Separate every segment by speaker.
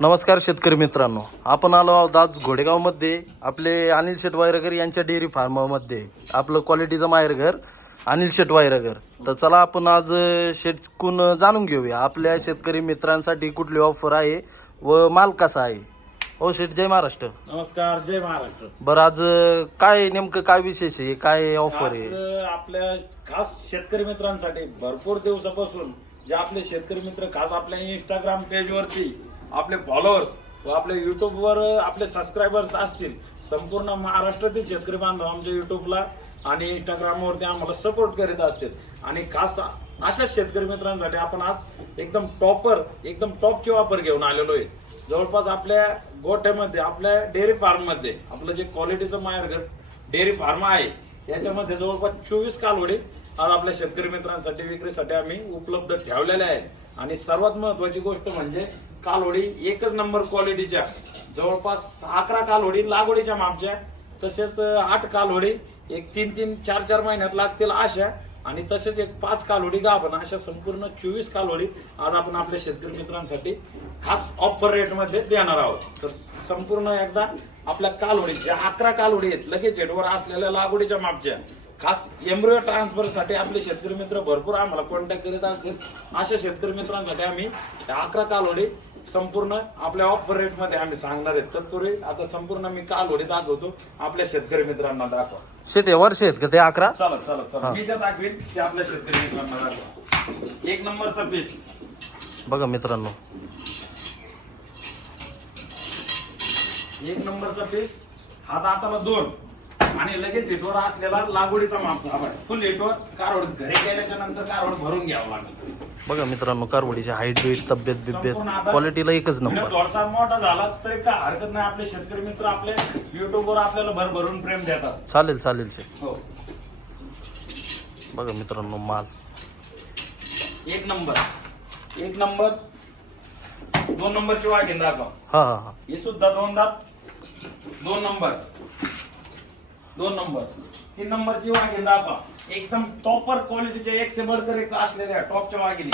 Speaker 1: नमस्कार शेतकरी मित्रांनो. आपण आलो आहोत आज घोडेगावमध्ये. आपले अनिल शेट वायरगर यांच्या डेअरी फार्ममध्ये. आपलं क्वालिटीचं माहेरघर अनिल शेट वायरगर तर चला आपण आज शेटकून जाणून घेऊया. आपल्या शेतकरी मित्रांसाठी कुठली ऑफर आहे व माल कसा आहे? हो शेठ जय महाराष्ट्र.
Speaker 2: नमस्कार जय महाराष्ट्र.
Speaker 1: बरं आज काय नेमकं काय विशेष आहे? काय ऑफर आहे?
Speaker 2: आज आपल्या खास शेतकरी मित्रांसाठी भरपूर दिवसापासून जे आपले शेतकरी मित्र खास आपल्या इंस्टाग्राम पेजवरती आपले फॉलोअर्स व आपल्या युट्यूबवर आपले सबस्क्रायबर्स असतील. संपूर्ण महाराष्ट्रातील शेतकरी बांधव आमच्या युट्यूबला आणि इंस्टाग्रामवरती आम्हाला सपोर्ट करीत असतील. आणि खास अशा शेतकरी मित्रांसाठी आपण आज एकदम टॉपर एकदम टॉपचे वापर घेऊन आलेलो आहे. जवळपास आपल्या गोठ्यामध्ये आपल्या डेअरी फार्ममध्ये आपलं जे क्वालिटीचं माहेरघर डेअरी फार्म आहे याच्यामध्ये जवळपास चोवीस कालवडी आज आपल्या शेतकरी मित्रांसाठी विक्रीसाठी आम्ही उपलब्ध ठेवलेल्या आहेत. आणि सर्वात महत्वाची गोष्ट म्हणजे कालवडी एकच नंबर क्वालिटीच्या जवळपास अकरा कालवडी लागवडीच्या मापच्या तसेच आठ कालवडी एक तीन तीन चार चार महिन्यात लागतील अशा आणि तसेच एक पाच कालवडी गाभण अशा संपूर्ण चोवीस कालवडी आज आपण आपल्या शेतकरी मित्रांसाठी खास ऑफर रेटमध्ये देणार आहोत. तर संपूर्ण एकदा आपल्या कालवडी ज्या अकरा कालवडी आहेत लगेच जेटवर असलेल्या लागवडीच्या मापच्या खास एम्ब्रॉय ट्रान्सफरसाठी आपले शेतकरी मित्र भरपूर आम्हाला कॉन्टॅक्ट करीत असतील. अशा शेतकरी मित्रांसाठी आम्ही अकरा कालवडी संपूर्ण आपल्या ऑफर रेटमध्ये आम्ही सांगणार आहेत. तत्पूर्वी आता संपूर्ण मी कालवडी दाखवतो. आपल्या शेतकरी मित्रांना दाखवा.
Speaker 1: शेत वर्ष आहेत का ते अकरा?
Speaker 2: चालत चालत चालत मी ज्या दाखवीन ते आपल्या शेतकरी मित्रांना दाखवा. एक नंबरचा पीस
Speaker 1: बघा मित्रांनो.
Speaker 2: एक नंबरचा पीस हा दाताला दोन. आणि लगेच हिटवर असलेला लागवडीचा मापचा हा फुल हिटवर कारवड. घरी गेल्याच्यानंतर कारवड भरून घ्यावं लागेल.
Speaker 1: बघा मित्रांनो कारवडीची हाईट बीट तब्येत बिब्येत क्वालिटीला एकच नंबर
Speaker 2: थोडासा मोठा झाला तरी काय हरकत नाही. आपले शेतकरी मित्र आपले युट्यूब वर आपल्याला भरभरून प्रेम देतात.
Speaker 1: चालेल चालेल शेठ
Speaker 2: हो.
Speaker 1: बघा मित्रांनो माल.
Speaker 2: एक नंबर. एक नंबर. दोन नंबरची वाघीन दाखव.
Speaker 1: हा हा हा.
Speaker 2: हे सुद्धा दोन दात. दोन नंबर. दोन नंबर. तीन नंबरची वाघीन दाखवा. एकदम टॉपर क्वालिटीचे एक से बढ़कर एक असलेल्या टॉपच्या वाघिनी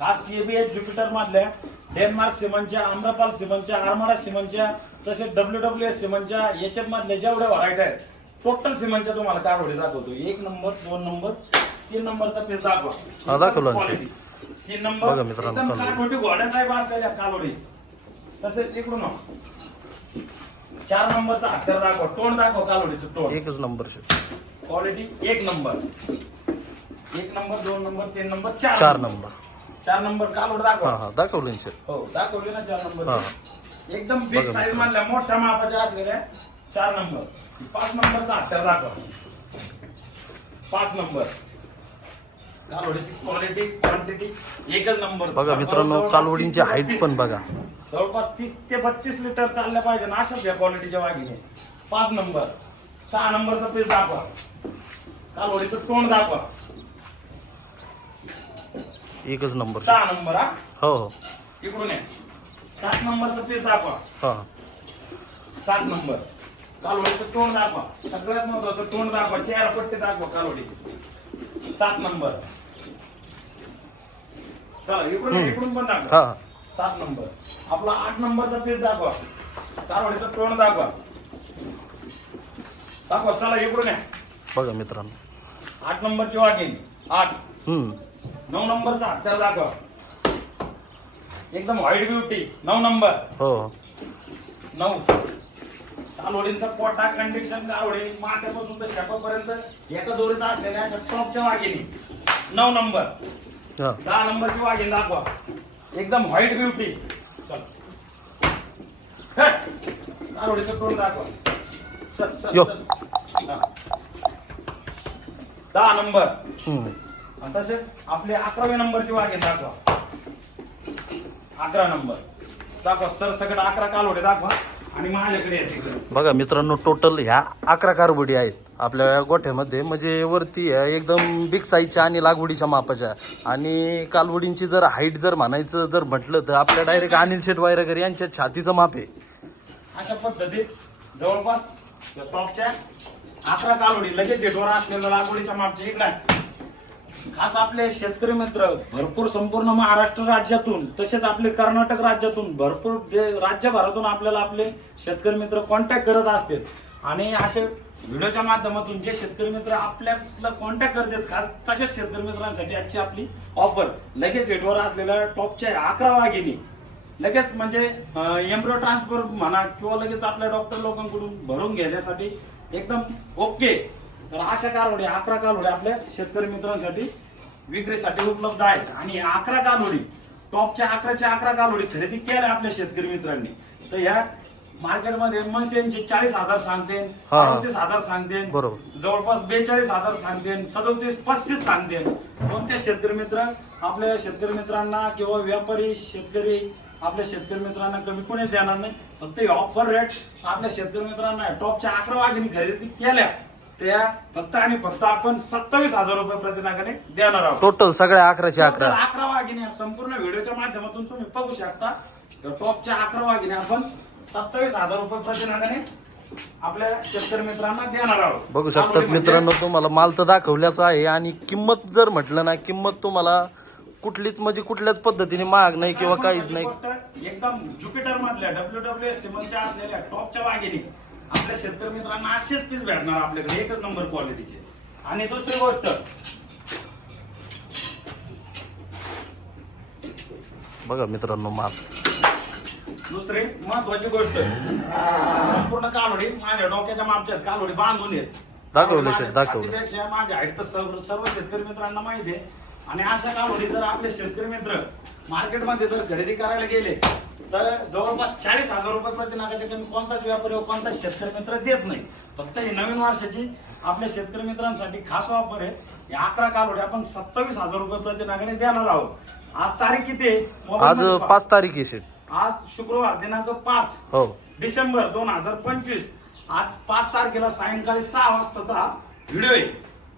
Speaker 2: खास सीबीएस ज्युपिटर मधल्या डेन्मार्क सिमनच्या आम्रपाल सिमनच्या आर्माडा सिमनच्या तसेच डब्ल्यू डब्ल्यू एस सिमनच्या एचएफ मधल्या जेवढ्या व्हरायटी आहेत टोटल सिमनच्या तुम्हाला कारवडी दाखवतो. एक नंबर दोन नंबर तीन नंबरचा पीस दाखवा.
Speaker 1: हा, दाखवला.
Speaker 2: तीन नंबर एकदम. काठोटी घोड्या टाईप असलेल्या कालोडी तसेच इकडून. चार नंबरचा अक्षर दाखव तोंड दाखव कालोडीचं तोंड.
Speaker 1: एकच नंबर
Speaker 2: क्वालिटी एक नंबर एक नंबर दोन नंबर तीन नंबर चार
Speaker 1: चार नंबर
Speaker 2: चार नंबर कालोड दाखव.
Speaker 1: हा दाखवलं ना
Speaker 2: हो दाखवली ना चार
Speaker 1: हा.
Speaker 2: नंबर एकदम बिग
Speaker 1: बघा
Speaker 2: साईज
Speaker 1: मित्रांनो.
Speaker 2: मधल्या मोठ्या मापाच्या असलेल्या चार नंबर पाच नंबरचा अक्षर दाखव. पाच नंबर कालोडीची क्वालिटी क्वांटिटी एकच नंबर
Speaker 1: बघा मित्रांनो कालवडींची हाईट पण बघा.
Speaker 2: जवळपास तीस ते बत्तीस लिटर चालल्या पाहिजे ना अशाच या क्वालिटीच्या वाघिने पाच नंबर सहा नंबरचा पीस दाखवा. कालवडीचं तोंड दाखवा.
Speaker 1: एकच नंबर.
Speaker 2: सहा नंबर हा?
Speaker 1: हो हो.
Speaker 2: इकडून ये. सात नंबरचा पीस दाखवा.
Speaker 1: हा.
Speaker 2: सात नंबर. कालवडीचं तोंड दाखवा. सगळ्यात महत्वाचं तोंड दाखवा. चेहरा पट्टी दाखवा कालवडी सात नंबर. चला इकडून इकडून पण दाखवा. सात नंबर. आपला आठ नंबरचा पीस दाखवा. कारवडीचं तोंड दाखवा. दाखवा चला इकडून या.
Speaker 1: बघा मित्रांनो.
Speaker 2: आठ नंबरची वाघीन आठ.
Speaker 1: हम्म.
Speaker 2: नऊ नंबरचा हत्यार दाखवा. एकदम व्हाईट ब्युटी नऊ नंबर.
Speaker 1: हो.
Speaker 2: नऊ. कालवडींचा पोटा कंडिक्शन कालवडी माथ्यापासून तर शेपापर्यंत एका दोरीत असलेल्या अशा टॉपच्या वाघिनी नऊ नंबर.
Speaker 1: हा.
Speaker 2: दहा नंबरची वाघीन दाखवा. एकदम व्हाईट ब्युटी चल! कालवडीचं तोंड दाखवा.
Speaker 1: यो.
Speaker 2: दहा नंबर.
Speaker 1: हम्म.
Speaker 2: आणि तसेच आपले अकराव्या नंबरची वाघीन दाखवा. अकरा नंबर. दाखवा सर सगळं अकरा कालवडे दाखवा आणि माझ्याकडे.
Speaker 1: बघा मित्रांनो टोटल ह्या अकरा कारबडी आहेत. आपल्या गोठ्यामध्ये म्हणजे वरती आहे एकदम बिग साईजच्या आणि लागवडीच्या मापाच्या. आणि कालवडींची जर हाईट जर म्हणायचं जर म्हटलं तर आपल्या डायरेक्ट अनिल शेट वायरगर यांच्या छातीचं माप आहे.
Speaker 2: अशा पद्धतीत जवळपास टॉपच्या अकरा कालोडी लगेच डोरा असलेल्या लागवडीच्या मापच्या इकडे खास आपले शेतकरी मित्र भरपूर संपूर्ण महाराष्ट्र राज्यातून तसेच आपले कर्नाटक राज्यातून भरपूर राज्यभरातून आपल्याला आपले शेतकरी मित्र कॉन्टॅक्ट करत असतात. आणि असे व्हिडिओच्या माध्यमातून जे शेतकरी मित्र आपल्याला कॉन्टॅक्ट करतात खास तसेच शेतकरी मित्रांसाठी आजची आपली ऑफर लगेच भेटवर असलेल्या टॉपच्या अकरा वाघिनी लगेच म्हणजे एम्ब्रो ट्रान्सफर म्हणा किंवा लगेच आपल्या डॉक्टर लोकांकडून भरून घेण्यासाठी एकदम ओके तर अशा कालवडी अकरा कालवडी आपल्या शेतकरी मित्रांसाठी विक्रीसाठी उपलब्ध आहेत. आणि अकरा कालवडी टॉपच्या अकराच्या अकरा कालवडी खरेदी केल्या आपल्या शेतकरी मित्रांनी. तर ह्या मार्केटमध्ये मनसेंचे चाळीस हजार सांगते. अडतीस हजार सांगते. जवळपास बेचाळीस हजार सांगते सदोतीस पस्तीस सांगते. कोणते शेतकरी मित्र? आपल्या शेतकरी मित्रांना किंवा व्यापारी शेतकरी आपल्या शेतकरी मित्रांना कमी कोणीच देणार नाही. फक्त ऑफर रेट आपल्या शेतकरी मित्रांना टॉपच्या अकरा वाघिनी खरेदी केल्या. त्या फक्त आणि फक्त आपण सत्तावीस हजार रुपये प्रतिनागाने देणार आहोत.
Speaker 1: टोटल सगळ्या अकराचे अकरा.
Speaker 2: अकरा वाघिन्या संपूर्ण व्हिडिओच्या माध्यमातून तुम्ही बघू शकता. टॉपच्या अकरा वाघिन्या आपण सत्तावीस हजार रुपये प्रतिनागाने आपल्या शेतकरी मित्रांना देणार आहोत.
Speaker 1: बघू शकतात
Speaker 2: म्हणजे
Speaker 1: मित्रांनो तुम्हाला माल तर दाखवल्याच आहे आणि किंमत जर म्हटलं ना किंमत तुम्हाला कुठलीच म्हणजे कुठल्याच पद्धतीने महाग नाही किंवा काहीच नाही.
Speaker 2: एकदम ज्युपिटर मधल्या डब्ल्यू डब्ल्यू एस सिमनच्या असलेल्या टॉपच्या वाघिनी आपल्या शेतकरी मित्रांना असेच पीस भेटणार आपल्याकडे. एकच नंबर क्वालिटीचे आणि दुसरी गोष्ट
Speaker 1: बघा मित्रांनो माल
Speaker 2: दुसरी महत्वाची गोष्ट संपूर्ण कालोडी माझ्या डोक्याच्या मापच्यात कालोडी बांधून येत.
Speaker 1: दाखवलं शेठ, दाखवलं.
Speaker 2: माझ्या हाईट तर सर्व सर्व शेतकरी मित्रांना माहिती आहे. आणि अशा कालोडी जर आपले शेतकरी मित्र मार्केटमध्ये जर खरेदी करायला गेले तर जवळपास चाळीस हजार रुपये प्रति नागाच्या कमी कोणताच व्यापारी व कोणताच शेतकरी मित्र देत नाही. फक्त ही नवीन वर्षाची आपल्या शेतकरी मित्रांसाठी खास ऑफर आहे. या अकरा कालोडी आपण सत्तावीस हजार रुपये प्रति नागाने देणार आहोत. आज तारीख किती आहे?
Speaker 1: आज
Speaker 2: पहा.
Speaker 1: पाच तारीख आहे
Speaker 2: आज शुक्रवार दिनांक पाच.
Speaker 1: हो.
Speaker 2: डिसेंबर दोन हजार पंचवीस. आज पाच तारखेला सायंकाळी सहा वाजताचा व्हिडिओ आहे.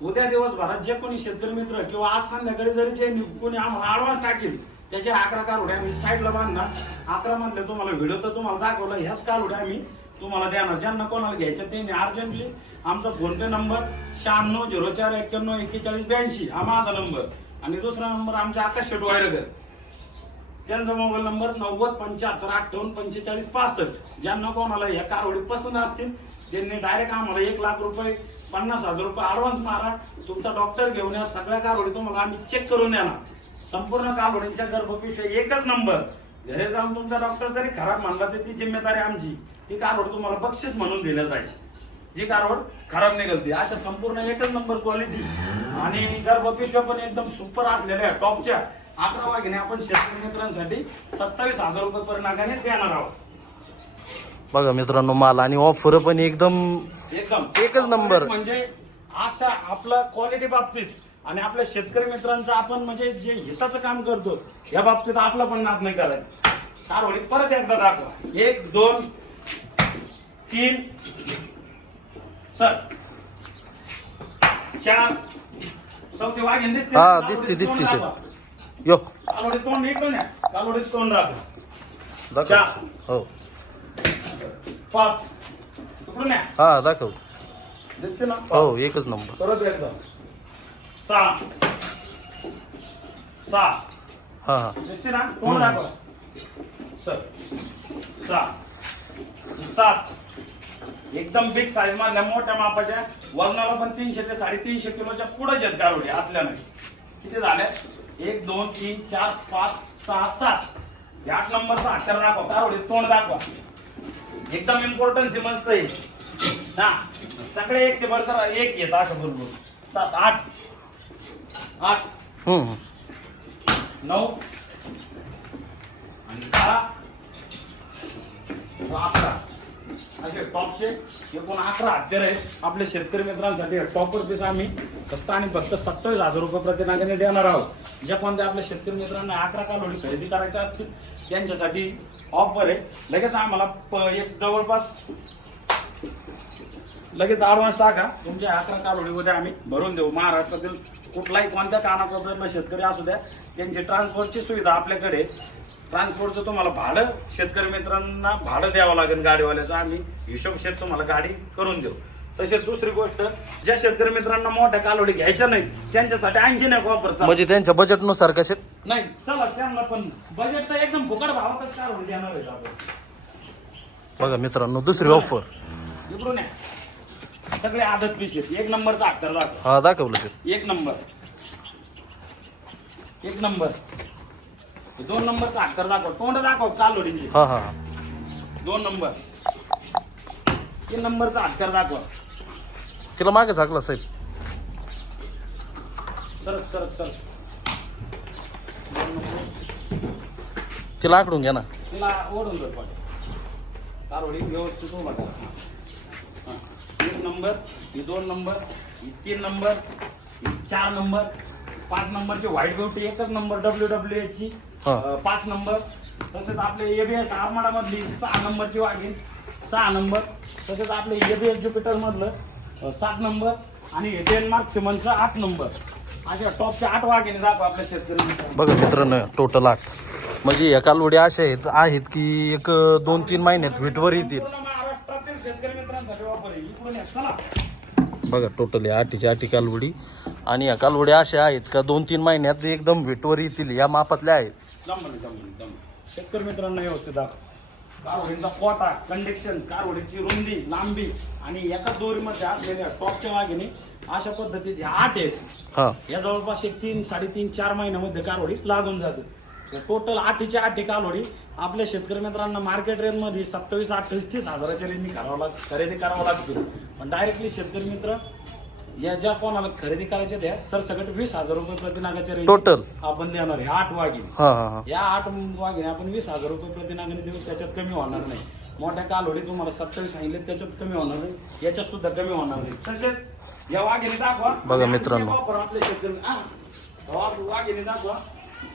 Speaker 2: उद्या दिवसभरात जे कोणी शेतकरी मित्र किंवा आज संध्याकाळी जरी जे कोणी आम्हाला ऍडव्हान्स टाकेल त्याचे अकरा कालवड्या आम्ही साईडला बांधणार. अकरा म्हणले तुम्हाला व्हिडिओ तर तुम्हाला दाखवला ह्याच कालवड्या आम्ही तुम्हाला देणार. ज्यांना कोणाला घ्यायच्या त्यांनी अर्जंटली आमचा फोन पे नंबर शहाण्णव झिरो चार एक्क्याण्णव एक्केचाळीस ब्याऐंशी हा माझा नंबर. आणि दुसरा नंबर आमचा आकाश शेट वायरगर त्यांचा मोबाईल नंबर नव्वद पंच्याहत्तर अठ्ठावन्न पंचेचाळीस पासष्ट. ज्यांना कोणाला ह्या कारवडी पसंत असतील त्यांनी डायरेक्ट आम्हाला एक लाख रुपये पन्नास हजार रुपये ॲडव्हान्स मारा तुमचा डॉक्टर घेऊन या सगळ्या कालवडी तुम्हाला आम्ही चेक करून देणार संपूर्ण कारवडींच्या गर्भपिशव्या एकच नंबर घरी जाऊन तुमचा डॉक्टर जरी खराब मानला तर ती जिम्मेदारी आमची. ती कारवड तुम्हाला बक्षीस म्हणून दिलं जाईल. जी कारवड खराब निघलते अशा संपूर्ण एकच नंबर क्वालिटी आणि गर्भपिशव्या पण एकदम सुपर असलेल्या टॉपच्या अकरा वाघिने आपण शेतकरी मित्रांसाठी सत्तावीस हजार रुपये परिणामाने देणार आहोत.
Speaker 1: बघा मित्रांनो माल आणि ऑफर पण एकदम
Speaker 2: एकदम.
Speaker 1: एकच नंबर.
Speaker 2: म्हणजे असा आपला क्वालिटी बाबतीत आणि आपल्या शेतकरी मित्रांचं आपण म्हणजे जे हिताचं काम करतो या बाबतीत आपला पण नाद नाही करायचा. कारवडी परत एकदा दाखवा. एक दोन तीन सर. चार. चौथी वाघीन दिसते.
Speaker 1: हा, दिसते, दिसते,
Speaker 2: दाखवा.
Speaker 1: यो.
Speaker 2: कालवडीत तोंड इकडून या. कालवडीत तोंड राखा
Speaker 1: दाखव. हो.
Speaker 2: पाच. या.
Speaker 1: हा दाखव.
Speaker 2: दिसते ना?
Speaker 1: हो
Speaker 2: पाच.
Speaker 1: एकच नंबर.
Speaker 2: परत एकदा. सहा. सहा.
Speaker 1: हा हा.
Speaker 2: दिसते ना? तोंड दाखवा? सर. सहा. सात. एकदम बिग साईज मधल्या मोठ्या मापाच्या वजनाला पण तीनशे ते साडेतीनशे किलोच्या पुढे आहेत कालवडी आतल्या नाही. किती झाल्या एक दोन तीन चार पाच सहा सात. हे आठ नंबरचा अक्षर दाखवा. कालवडी तोंड दाखवा. एकदम इम्पॉर्टन्स सिमलचं आहे. ना सगळे एक सिमल तर एक येत असं बरोबर सात आठ. आठ.
Speaker 1: हम्म, हम्म.
Speaker 2: नऊ. आणि दहा. अकरा. असे टॉपचे. एकूण अकरा हत्यार आहेत. आपल्या शेतकरी मित्रांसाठी टॉपर दिस आम्ही. फक्त आणि फक्त सत्तावीस हजार रुपये प्रतिनागाने देणार आहोत. ज्या कोणत्या आपल्या शेतकरी मित्रांना अकरा कालोडी खरेदी करायच्या असतील त्यांच्यासाठी ऑफर आहे. लगेच आम्हाला प- एक जवळपास लगेच अडवान्स टाका. तुमच्या अकरा कालोडीमध्ये आम्ही भरून देऊ. महाराष्ट्रातील कुठलाही कोणत्या कानाकोपऱ्यातला शेतकरी असू द्या त्यांची ट्रान्सपोर्टची सुविधा आपल्याकडे ट्रान्सपोर्टचं तुम्हाला भाडं शेतकरी मित्रांना भाडं द्यावं लागेल गाडीवाल्याचं. आम्ही हिशोब शेत तुम्हाला गाडी करून देऊ. तसेच दुसरी गोष्ट ज्या शेतकरी मित्रांना मोठ्या कालोडी घ्यायच्या नाही त्यांच्यासाठी आणखीन एक ऑफर
Speaker 1: म्हणजे त्यांच्या बजेटनुसार कसे?
Speaker 2: नाही चला त्यांना पण. बजेट तर एकदम फुकट भावातच कालोडी देणार आहे आपण.
Speaker 1: बघा मित्रांनो दुसरी ऑफर
Speaker 2: इकडून या. सगळे आदत आहेत. एक नंबरचा अख्तर दाखव.
Speaker 1: हा दाखवलं सर
Speaker 2: एक नंबर. एक नंबर. दोन नंबरचा अख्तर दाखव. तोंड दाखव कालोडींची
Speaker 1: हा हा हा.
Speaker 2: दोन नंबर. तीन नंबरचा अख्तर दाखव.
Speaker 1: तिला मागे झाकला साहेब
Speaker 2: सरक सरक सरक. दोन नंबर
Speaker 1: तिला आकडून घ्या ना.
Speaker 2: तिला ओढून जात पाहिजे कारोडी व्यवस्थित उभा करा. हा. एक नंबर ही दोन नंबर ही तीन नंबर ही चार नंबर. पाच नंबरची व्हाईट ब्युटी एकच नंबर डब्ल्यू डब्ल्यू एच ची.
Speaker 1: हा.
Speaker 2: अं, पाच नंबर. तसेच आपले एबीएस आरमाडा मधली सहा नंबरची वाघीन सहा नंबर. तसेच आपले एबीएस ज्युपिटर मधलं अं, सात नंबर. आणि डेन्मार्क सिमनचं आठ नंबर. अशा टॉपच्या आठ वाघिणी दाखव आपल्या शेतकरी मित्रांनो.
Speaker 1: बघा मित्रांनो टोटल आठ. म्हणजे या कालवड्या अशा आहेत आहेत की एक दोन तीन महिन्यात विटवर येतील.
Speaker 2: पूर्ण महाराष्ट्रातील शेतकरी मित्रांसाठी वापर आहे इकडून या, चला.
Speaker 1: बघा टोटल या आठीची आठी कालवडी. आणि या कालवड्या अशा आहेत का दोन तीन महिन्यात एकदम विटवर येतील या मापातल्या आहेत.
Speaker 2: जमलं जमलं जमलं. शेतकरी मित्रांना व्यवस्थित दाखव. कारवडीचा कोटा कंडेक्शन कारवडीची रुंदी लांबी आणि एका दोरीमध्ये असलेल्या टॉपच्या वाघिणी अशा पद्धतीत ह्या आठ आहेत.
Speaker 1: हा.
Speaker 2: या जवळपास एक तीन साडेतीन चार महिन्यामध्ये कारवडी लागून जाते. टोटल आठीच्या आठी कालवडी आपल्या शेतकरी मित्रांना मार्केट रेंजमध्ये सत्तावीस अठ्ठावीस तीस हजाराच्या रेंजनी करावं लाग खरेदी करावं लागतील पण डायरेक्टली शेतकरी मित्र या ज्या कोणाला खरेदी करायच्या त्या सरसकट वीस हजार रुपये प्रतिनागाच्या रेंज
Speaker 1: Total?
Speaker 2: आपण देणार आहे. आठ वाघिणी.
Speaker 1: हा हा हा.
Speaker 2: या आठ वाघिणी आपण वीस हजार रुपये प्रतिनागाने देऊ त्याच्यात कमी होणार नाही. मोठ्या कालवडी तुम्हाला सत्तावीस सांगितले त्याच्यात कमी होणार नाही. याच्यात सुद्धा कमी होणार नाही. तसेच या वाघिणी दाखवा.
Speaker 1: बघा
Speaker 2: आणि
Speaker 1: मित्रांनो.
Speaker 2: आणखी एक offer आपल्या शेतकरी हा. वाघिणी दाखवा.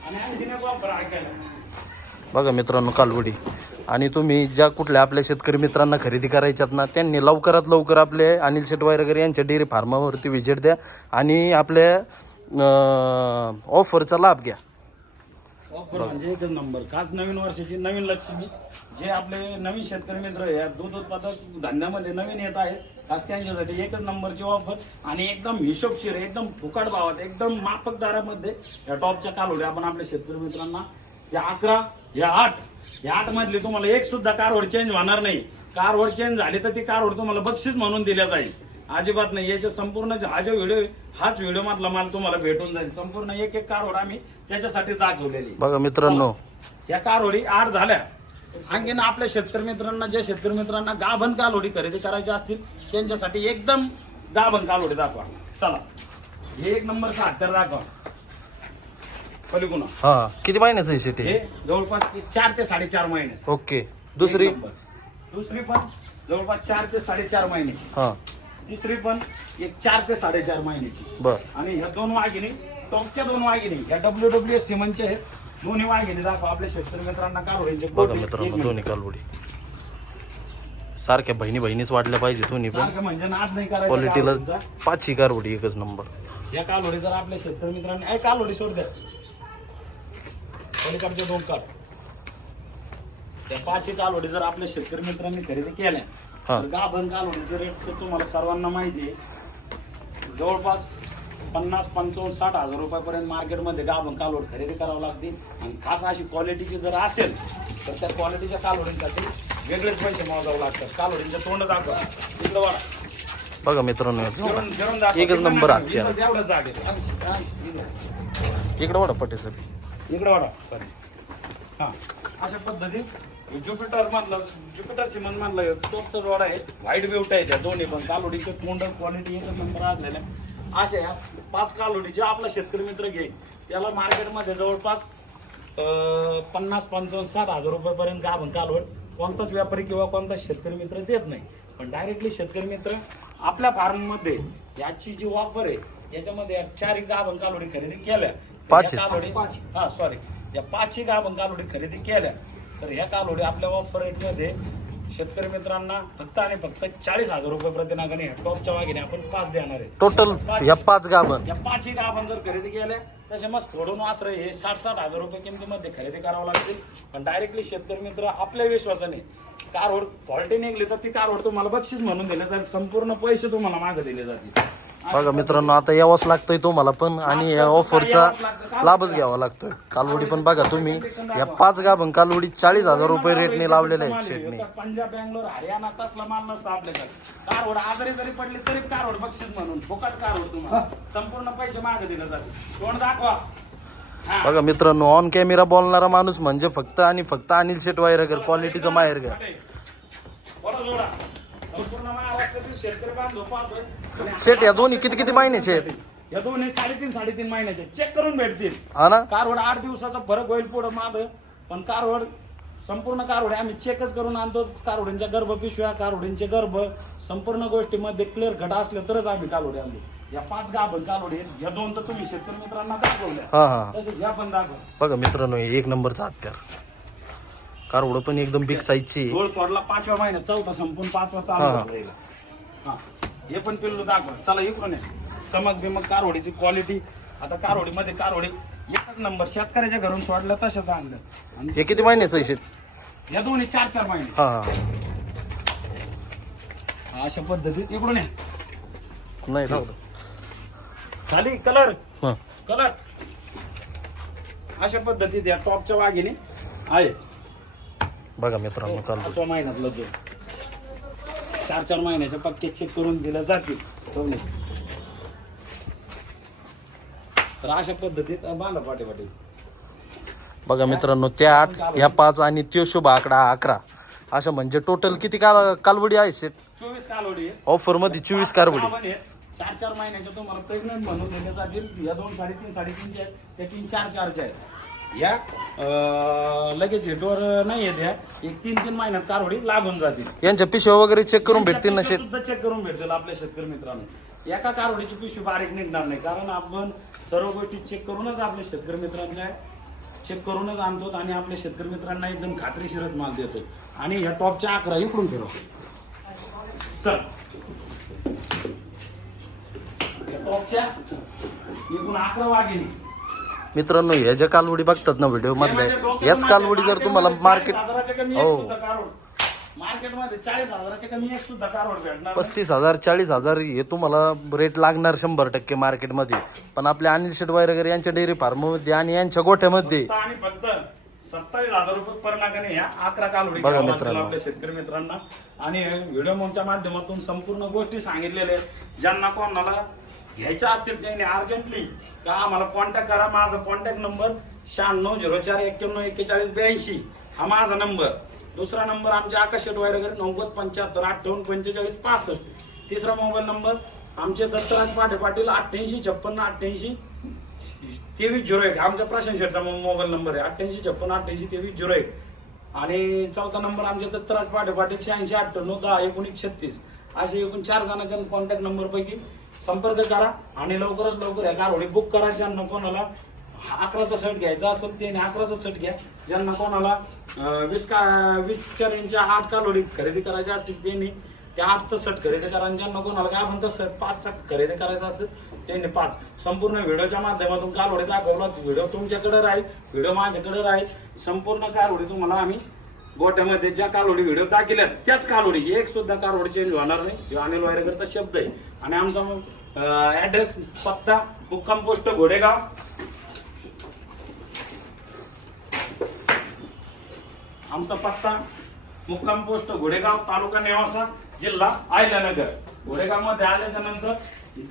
Speaker 2: आणि आणखीन एक offer ऐकायला
Speaker 1: बघा मित्रांनो कालवडी. आणि तुम्ही ज्या कुठल्या आपल्या शेतकरी मित्रांना खरेदी करायच्यात ना त्यांनी लवकरात लवकर आपले अनिल शेटवायरकर वगैरे यांच्या डेअरी फार्मावरती व्हिजिट द्या आणि आपल्या ऑफरचा लाभ घ्या.
Speaker 2: ऑफर म्हणजे एकच नंबर खास नवीन वर्षाची नवीन लक्ष्मी जे आपले नवीन शेतकरी मित्र या दूध उत्पादक धंद्यामध्ये नवीन येत आहेत खास त्यांच्यासाठी एकच नंबरची ऑफर आणि एकदम हिशोबशीर एकदम फुकट भावात एकदम माफक दारामध्ये या टॉपच्या कालोड्या आपण आपल्या शेतकरी मित्रांना या अकरा या आठ. या आठ मधली तुम्हाला एक सुद्धा कारवड चेंज होणार नाही. कारवड चेंज झाली तर ती कारवड तुम्हाला बक्षीस म्हणून दिल्या जाईल. अजिबात नाही. याचे संपूर्ण हा जो व्हिडिओ हाच व्हिडिओ मधला माल तुम्हाला भेटून जाईल. संपूर्ण एक एक कारवड आम्ही त्याच्यासाठी दाखवलेली
Speaker 1: बघा मित्रांनो.
Speaker 2: या कारवडी आठ झाल्या. आणखीन आपल्या शेतकरी मित्रांना ज्या शेतकरी मित्रांना गाभण कालोडी खरेदी करायची असतील त्यांच्यासाठी एकदम गाभण कालोडी दाखवा. चला. हे एक नंबरचा हत्यार दाखवा.
Speaker 1: हा किती महिन्याचं आहे शेटी
Speaker 2: हे जवळपास चार ते साडेचार महिने.
Speaker 1: ओके. दुसरी?
Speaker 2: एक नंबर. दुसरी पण जवळपास चार ते साडेचार महिन्याची.
Speaker 1: हा.
Speaker 2: तिसरी पण एक चार ते साडेचार महिन्याची.
Speaker 1: बर.
Speaker 2: आणि ह्या दोन वाघिणी टॉपच्या दोन वाघिणी ह्या डब्ल्यू डब्ल्यू एस सिमनचे आहेत. दोन्ही वाघिणी दाखवा आपल्या शेतकरी मित्रांना काढून
Speaker 1: बघा मित्रांनो दोन्ही कालवडी. सारख्या बहिणी बहिणीच वाटल्या पाहिजे दोन्ही पण.
Speaker 2: सारखं म्हणजे नाद नाही करायचा
Speaker 1: क्वालिटीला
Speaker 2: कालवडीचा.
Speaker 1: पाचही कारवडी एकच नंबर.
Speaker 2: या कालवडी जर आपल्या शेतकरी मित्रांनी ऐ कालवडी सोड द्या. पलीकडचे दोन काढ त्या पाचही कालवडी जर आपल्या शेतकरी मित्रांनी खरेदी केल्या
Speaker 1: हा.
Speaker 2: तर गाभण कालवडीचे रेट तर तुम्हाला सर्वांना माहिती आहे जवळपास पन्नास पंचावन्न साठ हजार रुपयापर्यंत मार्केटमध्ये गाभण कालवड खरेदी करावं लागते. आणि खास अशी क्वालिटीची जर असेल तर त्या क्वालिटीच्या कालवडींसाठी वेगळेच पैसे मोजावं लागतात. कालवडींचं तोंड दाखवा. तिथलं वाढा.
Speaker 1: बघा मित्रांनो. एकच नंबर
Speaker 2: इथं.
Speaker 1: इकडे वाढा पटे सर.
Speaker 2: इकडे वाढा. सॉरी हा. अशा पद्धतीत ज्युपिटर मानला ज्युपिटर सिमन मानला तोच रोड आहे. व्हाईट ब्युट आहे त्या दोन्ही पण. कालोडीचे तोंड क्वालिटी एकच नंबर असलेल्या अशा ह्या पाच कालोडी जे आपला शेतकरी मित्र घेईल त्याला मार्केटमध्ये जवळपास पन्नास पंचावन्न साठ हजार रुपयापर्यंत गाभण कालवड कोणताच व्यापारी किंवा कोणताच शेतकरी मित्र देत नाही. पण डायरेक्टली शेतकरी मित्र आपल्या फार्ममध्ये याची जी वापर आहे याच्यामध्ये या चार गाभण कालोडी खरेदी केल्या.
Speaker 1: पाच आहेत.
Speaker 2: हा सॉरी या पाचही गाभण कालोडी खरेदी केल्या तर ह्या कालोडी आपल्या ऑफर रेटमध्ये शेतकरी मित्रांना फक्त आणि फक्त चाळीस हजार रुपये प्रतिनागाने ह्या टॉपच्या वाघिने आपण पाच देणार आहे
Speaker 1: टोटल ह्या पाच गाभण.
Speaker 2: या पाचही गाभण जर खरेदी केल्या तसे मग फोडून आश्रय हे साठ साठ हजार रुपये किमतीमध्ये खरेदी करावं लागतील. पण डायरेक्टली शेतकरी मित्र आपल्या विश्वासाने कारवड फॉल्टी निघली तर ती कारवड तुम्हाला बक्षीस म्हणून दिले जाईल. संपूर्ण पैसे तुम्हाला मागे दिले जातील.
Speaker 1: बघा मित्रांनो आता यावंच लागतंय तुम्हाला पण आणि या ऑफरचा लाभच घ्यावा लागतोय. कालवडी पण बघा तुम्ही या पाच गाभण कालवडी चाळीस हजार रुपये रेटने लावलेल्या आहेत शेटने.
Speaker 2: पंजाब बँगलोर हरियाणा तसला माल नसतो आपल्याकडे. कारवड आजारी जरी पडली तरी कारवड बक्षीस म्हणून फुकट कारवड तुम्हाला. संपूर्ण पैसे मागे दिले जातील तोंड दाखवा.
Speaker 1: बघा मित्रांनो ऑन कॅमेरा बोलणारा माणूस म्हणजे फक्त आणि फक्त अनिल शेट वायरगर क्वालिटीचं माहेर घर
Speaker 2: बरं जोडा. संपूर्ण महाराष्ट्रातील शेतकरी बांधव.
Speaker 1: शेट या दोन्ही किती किती महिन्याचे आहेत?
Speaker 2: या दोन्ही साडेतीन साडेतीन महिन्याचे चेक करून भेटतील.
Speaker 1: हा ना?
Speaker 2: कारवड आठ दिवसाचा फरक होईल पुढं माग. पण कारवड संपूर्ण कारवड आम्ही चेकच करून आणतो. कारवडींच्या गर्भ पिशव्या कारवडींचे गर्भ. संपूर्ण गोष्टीमध्ये क्लिअर घटा असल्या तरच आम्ही कालवडी आणली या पाच गाभण आहेत. या दोन तर तुम्ही शेतकरी मित्रांना दाखवल्या.
Speaker 1: हा हा.
Speaker 2: तसेच या पण दाखव.
Speaker 1: बघा मित्रांनो हे एक नंबरचा हत्यार. कारवड पण एकदम बिग साईजची
Speaker 2: सोळ सोडला पाचव्या महिन्यात. चौथा संपून पाचवा चालू. झाला हिला. हा. हे पण पिल्लू दाखव. चला इकडून ये. चमक बिमक कारवडीची क्वालिटी आता कारवडीमध्ये कारवडी एकच नंबर शेतकऱ्याच्या घरून सोडलं तशाच आणलं आणि
Speaker 1: हे किती महिन्याचं आहे शेट
Speaker 2: या दोन्ही चार चार महिने.
Speaker 1: हा हा.
Speaker 2: हा, अशा पद्धतीत इकडून ये.
Speaker 1: नाही राहू दे.
Speaker 2: खाली कलर
Speaker 1: हा.
Speaker 2: कलर अशा पद्धतीत या टॉपच्या वाघिणी आहे
Speaker 1: बघा मित्रांनो काल
Speaker 2: पाचव्या महिन्यातलं जो. चार चार महिन्याचे पक्के चेक करून दिले जातील. तर अशा पद्धतीत बांधा पाठी पाठी
Speaker 1: बघा मित्रांनो त्या आठ ह्या पाच आणि त्यो शुभ आकडा अकरा. अशा म्हणजे टोटल किती काल कालवडी आहे शेट?
Speaker 2: चोवीस आहे.
Speaker 1: ऑफरमध्ये चोवीस
Speaker 2: आहेत. चार चार महिन्याच्या तुम्हाला प्रेग्नंट म्हणून दिले जातील. या दोन साडेतीन साडेतीनचे आहेत. त्या तीन चार चारचे आहेत. या लगेच डोर नाही आहेत या एक तीन तीन महिन्यात कारवडी लागून जातील.
Speaker 1: यांच्या पिशव्या वगैरे चेक करून भेटतील ना शेट
Speaker 2: सुद्धा चेक करून भेटेल आपल्या शेतकरी मित्रांनो. एका कारवडीची पिशवी बारीक निघणार नाही कारण आपण सर्व गोष्टी चेक करूनच आपल्या शेतकरी मित्रांच्या चेक करूनच आणतो आणि आपल्या शेतकरी मित्रांना एकदम खात्रीशीरच माल देतो. आणि ह्या टॉपच्या अकरा इकडून फिरव सर या टॉपच्या इकडून अकरा वाघिणी.
Speaker 1: मित्रांनो ह्या ज्या कालवडी बघतात ना व्हिडिओ मधल्या याच कालवडी जर तुम्हाला मार्केट हो.
Speaker 2: मार्केटमध्ये चाळीस हजाराच्या कमी एक सुद्धा कारवड भेटणार नाही.
Speaker 1: पस्तीस हजार चाळीस हजार हे तुम्हाला रेट लागणार शंभर टक्के मार्केटमध्ये पण आपल्या अनिल शेट वगैरे यांच्या डेअरी फार्ममध्ये आणि यांच्या गोठ्यामध्ये
Speaker 2: फक्त आणि फक्त सत्तावीस हजार रुपये पर नागाने या अकरा कालोडी
Speaker 1: बघा
Speaker 2: घ्यावं लागतील
Speaker 1: मित्रांनो.
Speaker 2: आपल्या शेतकरी मित्रांना. आणि व्हिडिओ मोच्या माध्यमातून संपूर्ण गोष्टी सांगितलेल्या आहेत. ज्यांना कोणाला घ्यायच्या असतील त्यांनी अर्जंटली का आम्हाला कॉन्टॅक्ट करा. माझा कॉन्टॅक्ट नंबर शहाण्णव झिरो चार एक्क्याण्णव एक्केचाळीस ब्याऐंशी. हा माझा नंबर दुसरा नंबर आमच्या आकाश शेट वगैरे नव्वद पंच्याहत्तर अठ्ठावन्न पंचेचाळीस पासष्ट. तिसरा मोबाईल नंबर आमचे दत्तराज पाठे पाटील अठ्ठ्याऐंशी छप्पन्न अठ्ठ्याऐंशी तेवीस झिरो एक. आमचा प्रशांत शेटचा मोबाईल नंबर आहे. अठ्ठ्याऐंशी छप्पन्न अठ्ठ्याऐंशी तेवीस झिरो एक. आणि चौथा नंबर आमच्या दत्तराज पाठे पाटील शहाऐंशी अठ्ठ्याण्णव दहा एकोणीस छत्तीस. असे एकूण चार जणांच्या कॉन्टॅक्ट नंबरपैकी संपर्क करा आणि लवकरात लवकर या कारवडी बुक करा. ज्यांना कोणाला अकराचा सेट घ्यायचा असेल त्याने अकराचा सेट घ्या. ज्यांना कोणाला वीस का वीसच्या रेंजच्या आठ कालोडी खरेदी करायच्या असतील त्यांनी त्या आठचा सेट खरेदी करा. आणि ज्यांना कोणाला गाभांचा सेट पाचचा खरेदी करायचा असतील त्यांनी पाच. संपूर्ण व्हिडिओच्या माध्यमातून कालवडी दाखवला. व्हिडिओ तुमच्याकडे राहील व्हिडिओ माझ्याकडे राहील. संपूर्ण कालोडी तुम्हाला आम्ही गोट्यामध्ये ज्या कालवडी व्हिडिओ दाखवल्यात त्याच कालोडी. एक सुद्धा कालवडी चेंज होणार नाही. ह्यो अनिल वायरेकरचा शब्द आहे. आणि आमचा ऍड्रेस पत्ता मुक्काम पोस्ट घोडेगाव. आमचा पत्ता मुक्काम पोस्ट घोडेगाव तालुका नेवासा जिल्हा आयलानगर. घोडेगावमध्ये आल्याच्यानंतर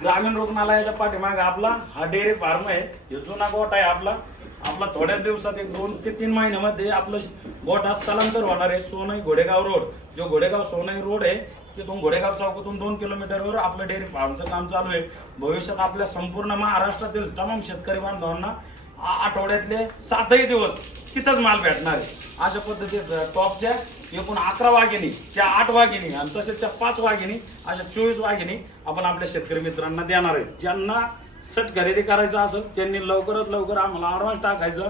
Speaker 2: ग्रामीण रुग्णालयाच्या पाठीमागे आपला हा डेअरी फार्म आहे. हे जुना गोट आहे आपला. आपला थोड्याच दिवसात एक दोन ते तीन महिन्यामध्ये आपलं गोठा स्थलांतर होणार आहे. सोनई घोडेगाव रोड. जो घोडेगाव सोनई रोड आहे तिथून घोडेगाव चौकातून दोन किलोमीटरवर आपलं डेअरी फार्मचं काम चालू आहे. भविष्यात आपल्या संपूर्ण महाराष्ट्रातील तमाम शेतकरी बांधवांना आ- आठवड्यातले सातही दिवस तिथंच माल भेटणार आहे. अशा पद्धतीत टॉपच्या एकूण अकरा वाघिणी त्या आठ वाघिणी आणि तसेच त्या पाच वाघिणी अशा चोवीस वाघिणी आपण आपल्या शेतकरी मित्रांना देणार आहे. ज्यांना सट खरेदी करायचं असं त्यांनी लवकरात लवकर आम्हाला ॲडव्हान्स टाकायचं.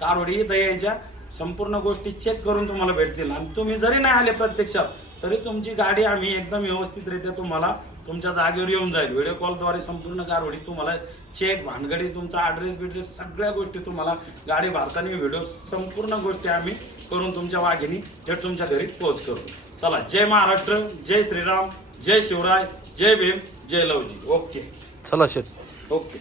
Speaker 2: कारवडी इथं यायच्या. संपूर्ण गोष्टी चेक करून तुम्हाला भेटतील. आणि तुम्ही जरी नाही आले प्रत्यक्षात तरी तुमची गाडी आम्ही एकदम व्यवस्थितरित्या तुम्हाला तुमच्या जागेवर येऊन जाईल. व्हिडिओ कॉलद्वारे संपूर्ण कारवडी तुम्हाला चेक भानगडी तुमचा ॲड्रेस बिड्रेस सगळ्या गोष्टी तुम्हाला गाडी भारताने व्हिडिओ संपूर्ण गोष्टी आम्ही करून तुमच्या वाघिणी थेट तुमच्या घरी पोहोच करू चला जय महाराष्ट्र जय श्रीराम जय शिवराय जय भीम जय लवजी. ओके
Speaker 1: चला शेट
Speaker 2: ओके